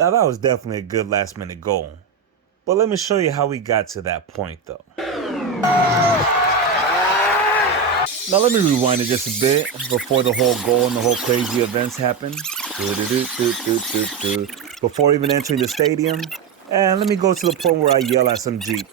Now that was definitely a good last minute goal. But let me show you how we got to that point though. Now let me rewind it just a bit before the whole goal and the whole crazy events happen. Before even entering the stadium. And let me go to the point where I yell at some Jeep.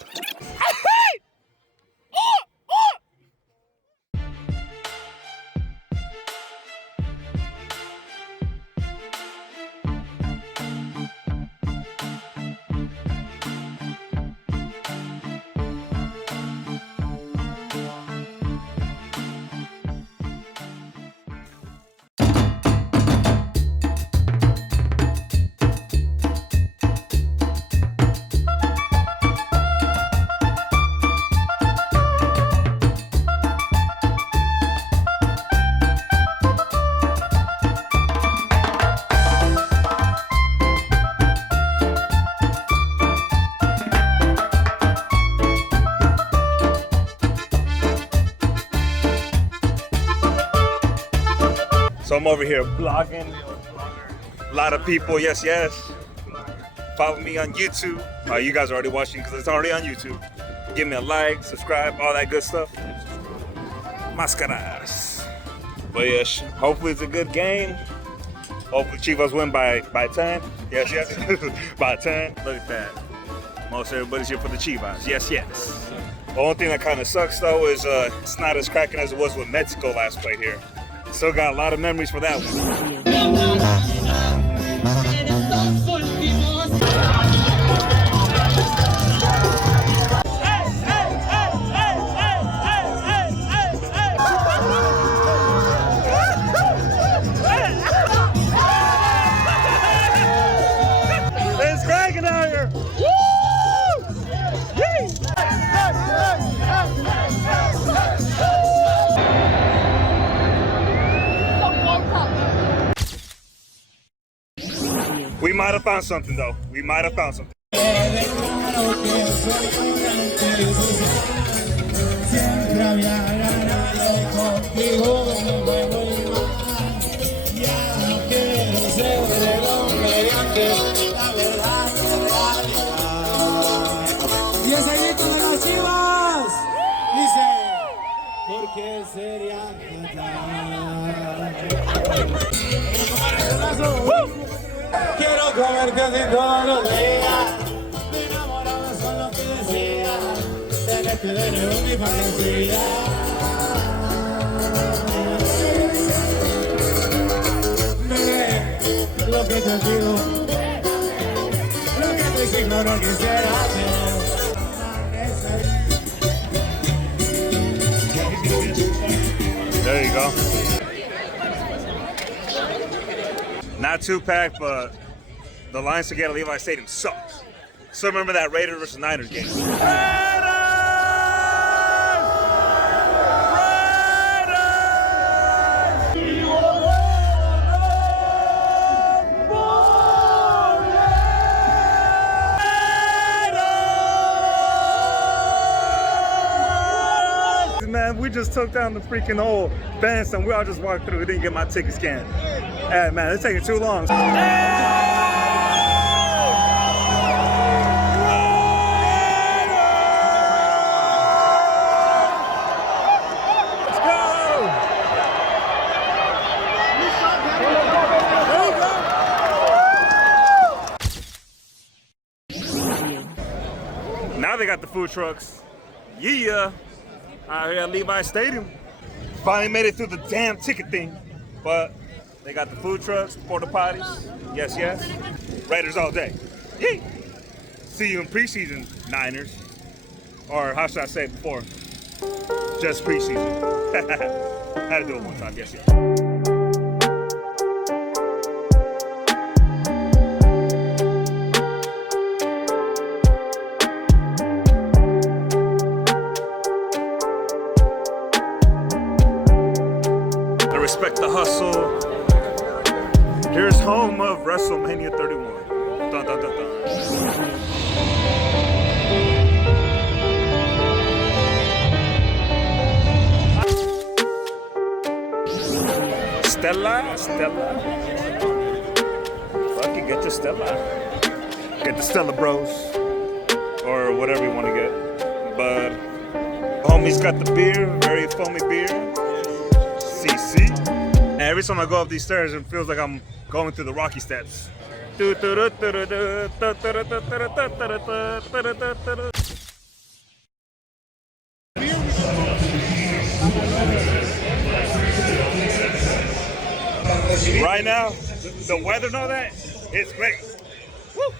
So I'm over here vlogging. A lot of people, yes. Follow me on YouTube. You guys are already watching because it's already on YouTube. Give me a like, subscribe, all that good stuff. Mascaras. But yes, hopefully it's a good game. Hopefully Chivas win by 10. Yes. By 10. Look at that. Most everybody's here for the Chivas. Yes. The only thing that kind of sucks though is it's not as cracking as it was when Mexico last played here. Still got a lot of memories for that one. It's cracking out here. We might have found something though. We might have found something. YesYes con las Chivas. Dice, ¿por qué sería quiero comer casi todos los días. Me enamoraba solo que decía. Tenerte de nuevo mi fantasía. Lo que te digo, lo que te signo no quisiera hacer. There you go. Not too packed, but the lines to get at Levi Stadium sucks. Still remember that Raiders versus Niners game. Man, we just took down the freaking old fence and we all just walked through. We didn't get my ticket scanned. Hey man, it's taking too long. Let's go! Now they got the food trucks. Yeah. Out here at Levi Stadium. Finally made it through the damn ticket thing. But they got the food trucks, porta potties. Yes. Raiders all day. Yee! See you in preseason, Niners. Or how should I say it before? Just preseason. Had to do it one time, yes. Respect the hustle. Here's home of WrestleMania 31. Dun, dun, dun, dun. Stella. Fucking get your Stella. Get the Stella Bros. Or whatever you want to get. But homie's got the beer, very foamy beer. CC. And every time I go up these stairs, it feels like I'm going through the Rocky Steps. Right now, the weather and all that, it's great. Woo!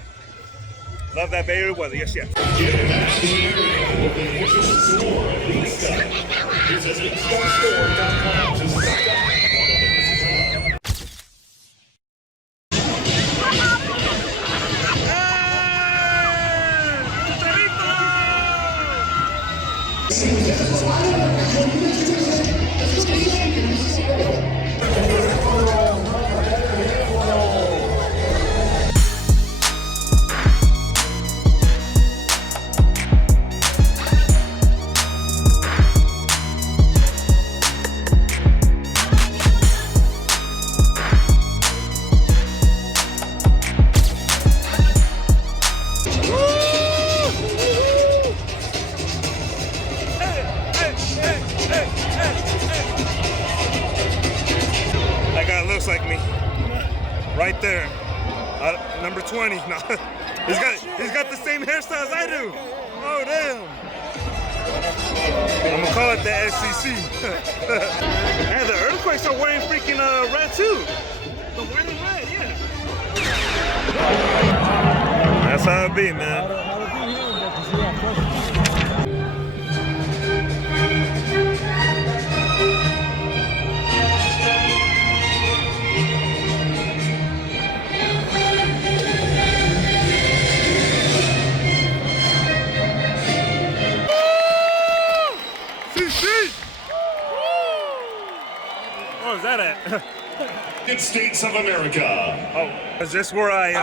Love that Bay Area weather, yes, yes. Like me, right there, number 20. No, he's got the same hairstyle as I do. Oh damn! I'm gonna call it the SEC. And the Earthquakes are wearing freaking red too. They're wearing red, yeah. That's how it be, man. Where's that at? United States of America. Oh, is this where I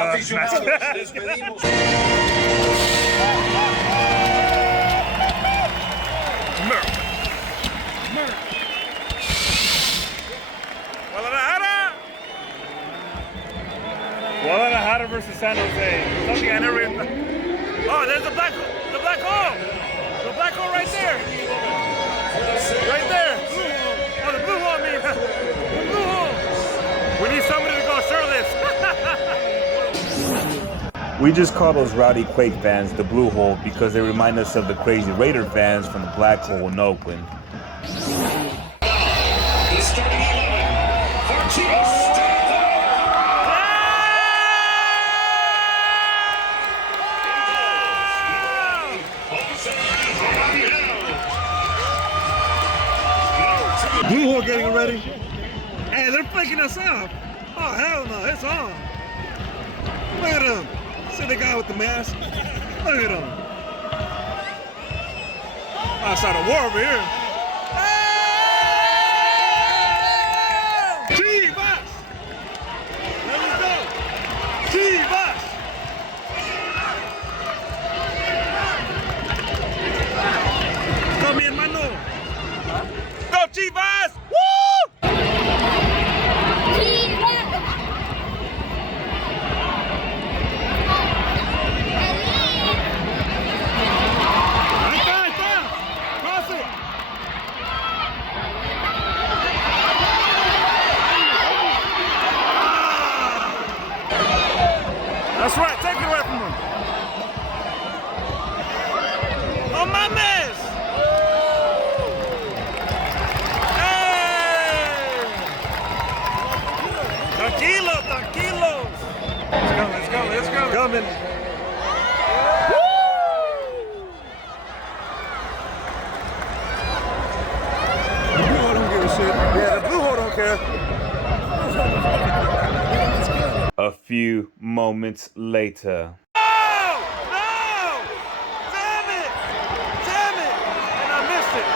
Guadalajara versus San Jose. Something I never even... Oh, there's the black hole. The black hole. The black hole right there. Right there. Oh, the blue hole, I mean. The blue hole. We need somebody to go shirtless. We just call those rowdy Quake fans the blue hole because they remind us of the crazy Raider fans from the black hole in Oakland. The starting 11 for Chivas. Blue hole getting ready. Hey, they're flicking us off. Oh, hell no, it's on. Look at him. See the guy with the mask? Look at him. Outside of war over here. Hey! Chivas! There we go. Chivas! Go, mi hermano. Go, Chivas! Woo! That's right, take it away from him. Oh, my mess! Hey! Tranquilo, tranquilos! Let's go, let's go. Coming. Woo! The blue hole don't give a shit. Yeah, the blue hole don't care. A few moments later. No! No! Damn it! Damn it! And I missed it.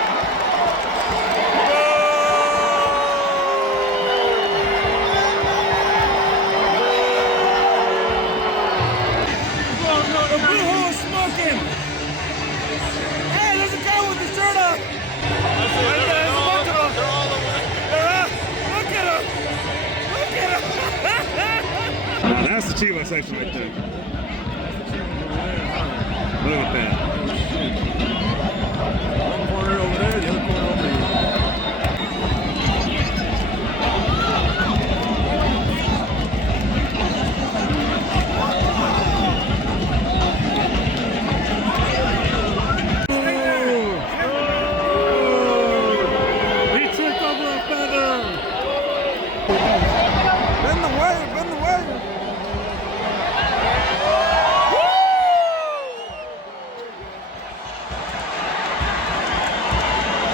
Oh no, the blue hole is smoking! Hey, there's a guy with his shirt off! Right there, there's a bunch of them! They're all over there. They're up! Look at him! Look at him! That's the Chivas section right there. Look at that. One corner over there, the other corner over here. He tripped over a feather. Bend the way, bend the way.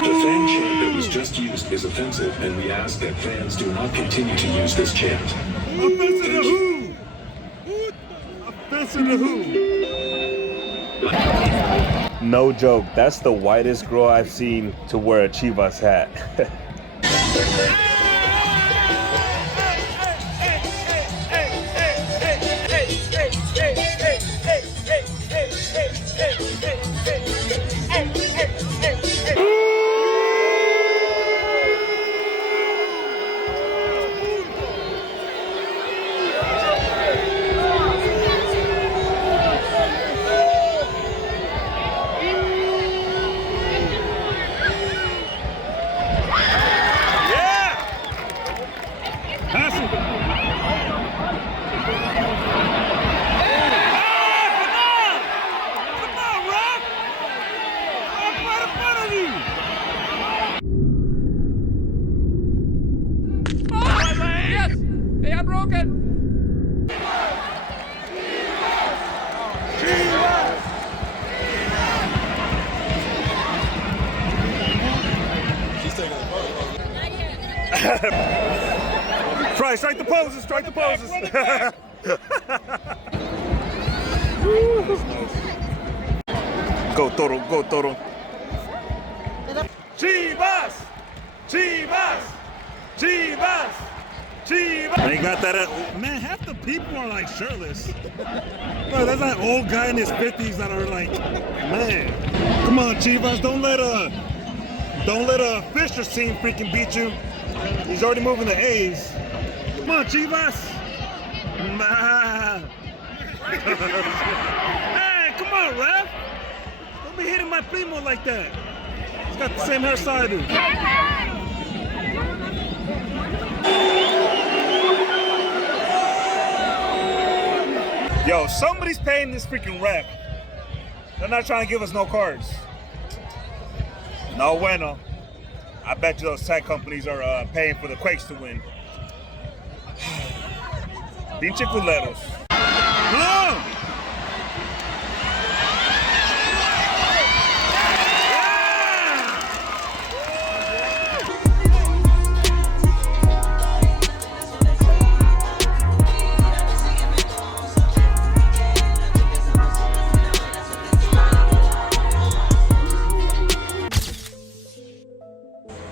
The fan chant that was just used is offensive, and we ask that fans do not continue to use this chant. Offensive to who? Offensive to who? No joke, that's the whitest girl I've seen to wear a Chivas hat. Strike the poses, strike the poses. Go Toro, go Toro. Chivas! Chivas! Chivas! Chivas! They got that man, half the people are like shirtless. Bro, that's that old guy in his 50s that are like, man. Come on, Chivas, don't let a Fisher team freaking beat you. He's already moving the A's. Come on, Chivas! Nah. Hey, come on, ref! Don't be hitting my primo like that. He's got the same hairstyle I do. Yo, somebody's paying this freaking ref. They're not trying to give us no cards. No bueno. I bet you those tech companies are paying for the Quakes to win. Pinche culeros. Hello!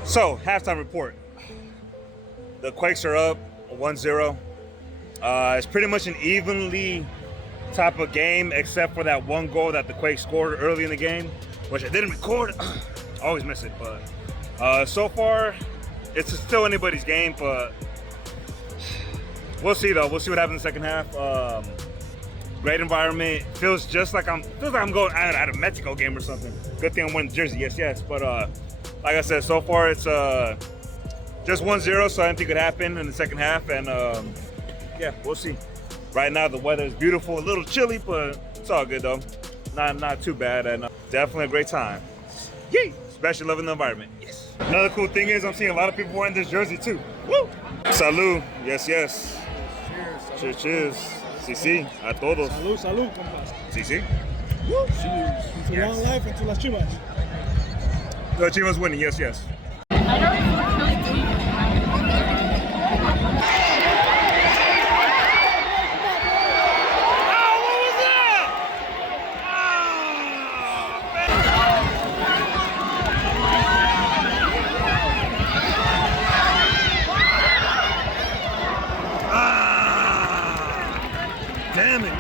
So, halftime report. The Quakes are up 1-0. It's pretty much an evenly type of game, except for that one goal that the Quakes scored early in the game, which I didn't record. I always miss it, but so far, it's still anybody's game, but we'll see though. We'll see what happens in the second half. Great environment. Feels like I'm going out of a Mexico game or something. Good thing I'm wearing the jersey, yes. But like I said, so far it's just 1-0, so anything could happen in the second half, and yeah, we'll see. Right now the weather is beautiful, a little chilly, but it's all good though. Not too bad, and definitely a great time. Yay! Especially loving the environment. Yes. Another cool thing is I'm seeing a lot of people wearing this jersey too. Woo! Salud. Yes. Cheers. Cheers. Sí, a todos. Salud, compas. Sí. Woo! Cheers. Into long life and to las Chivas. The Chivas winning, yes. Damn it.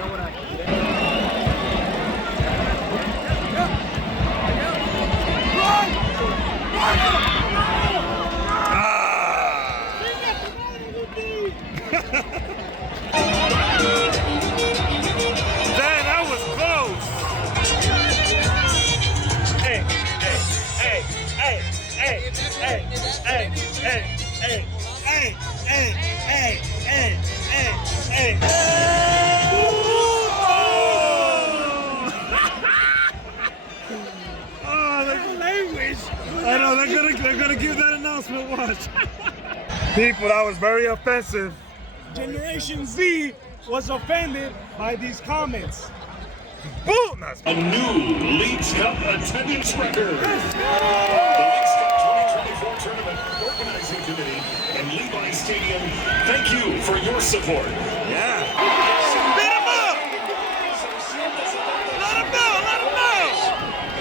announcement was. People, that was very offensive. Generation Z was offended by these comments. Boom! That's A new Leagues Cup attendance record. Let's The go! Leagues Cup 2024 Tournament Organizing Committee and Levi Stadium, thank you for your support. Yeah. Beat him up! Let him know! Let him know!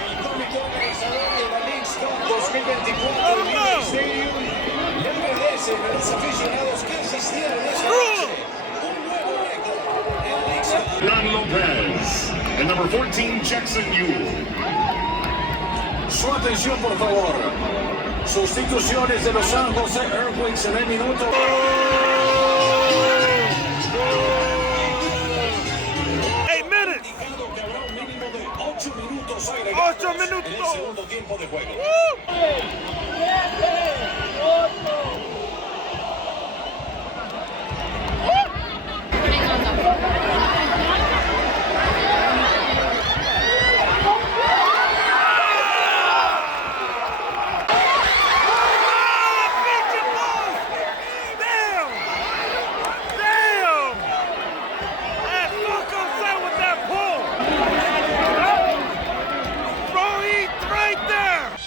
El cómico organizador de la Leagues Cup 2024 Let him Liga know! Stadium le agradece a los aficionados que asistieron esta Screw noche. him! Un nuevo récord en Leagues Cup. Nan Lopez and number 14, Jackson Yule. Su atención, por favor. Sustituciones de los San Jose Earthquakes en el minuto. 8 minutes! Indicado que habrá un mínimo de 8 minutos agregados 8 minutos. en el segundo tiempo de juego. Damn! Damn! That's fuck upset with that pull! Bro, he's right there!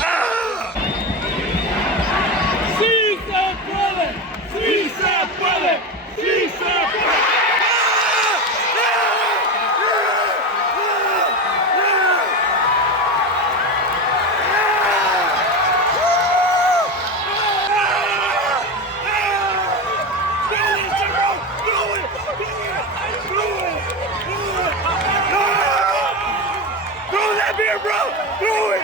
Ah! ¡Sí se puede! ¡Sí se puede! ¡Sí se puede! Bro, do it!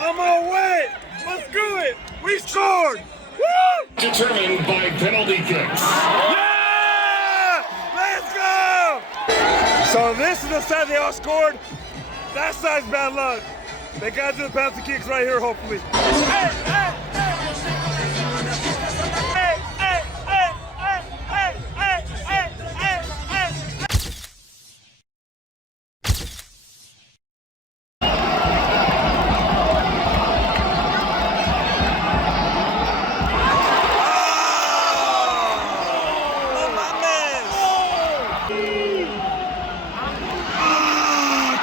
I'm on way! Let's do it! We scored! Woo! Determined by penalty kicks. Yeah! Let's go! So this is the side they all scored. That side's bad luck. They got to do the penalty kicks right here, hopefully. Hey, hey, hey! Hey, hey, hey, hey, hey, hey, hey, hey, hey.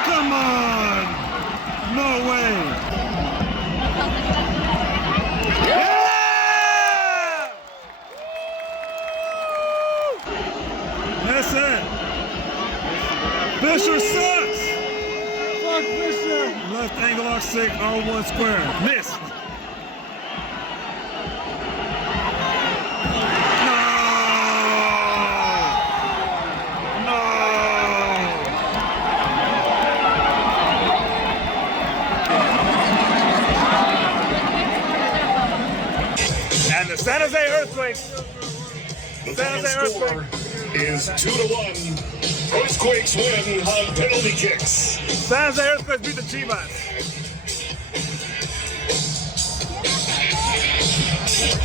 Come on! No way! Yeah! That's it. Fisher sucks. Fuck Fisher! Left angle lock 6 R1 square. Missed. And the San Jose Earthquakes. The San final Jose score is 2-1. Earthquakes win on penalty kicks. San Jose Earthquakes beat the Chivas.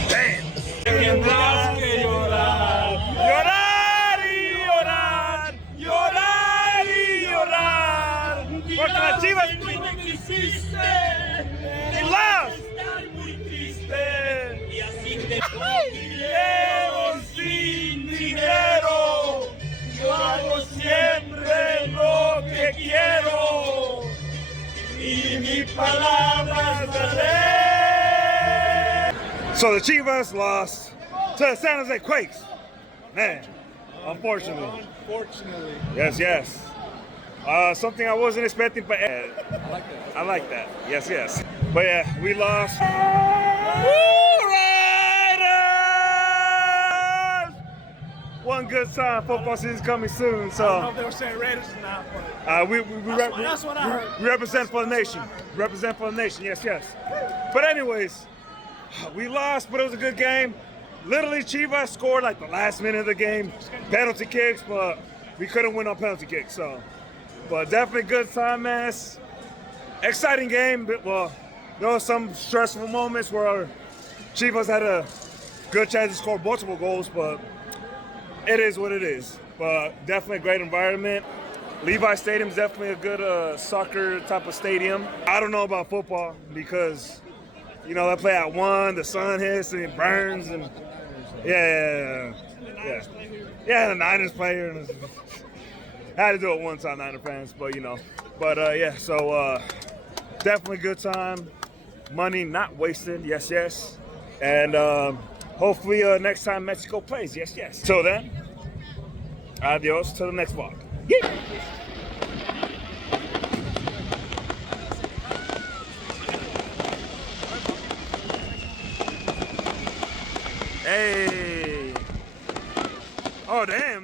Damn. Tendrás que llorar. Llorar y llorar. Llorar y llorar. Porque las Chivas me quisiste. y las. Estar muy triste. Y así te Llevo sin dinero. Yo hago siempre lo que quiero. Y mi palabra es la ley. So the Chivas lost to the San Jose Quakes. Man, unfortunately. Unfortunately. Yes, yes. Something I wasn't expecting, but I like that. Yes, yes. But yeah, we lost. Woo, Raiders! One good sign. Football season's coming soon, I don't know so if they were saying Raiders or not, but that's what I heard. we represent for the nation. Represent for the nation. Yes, yes. But anyways, we lost, but it was a good game. literally Chivas scored like the last minute of the game, penalty kicks, but we couldn't win on penalty kicks. So, but definitely good time, man. Exciting game. But, well, there were some stressful moments where Chivas had a good chance to score multiple goals, but it is what it is. But definitely a great environment. Levi Stadium is definitely a good soccer type of stadium. I don't know about football because, you know, they play at 1, the sun hits and it burns, and yeah, the Niners player. I had to do it one time, Niner fans, but you know. But yeah, so definitely good time. Money not wasted, yes. And hopefully next time Mexico plays, yes. Till then, adios, till the next vlog. Yeah. Hey. Oh, damn.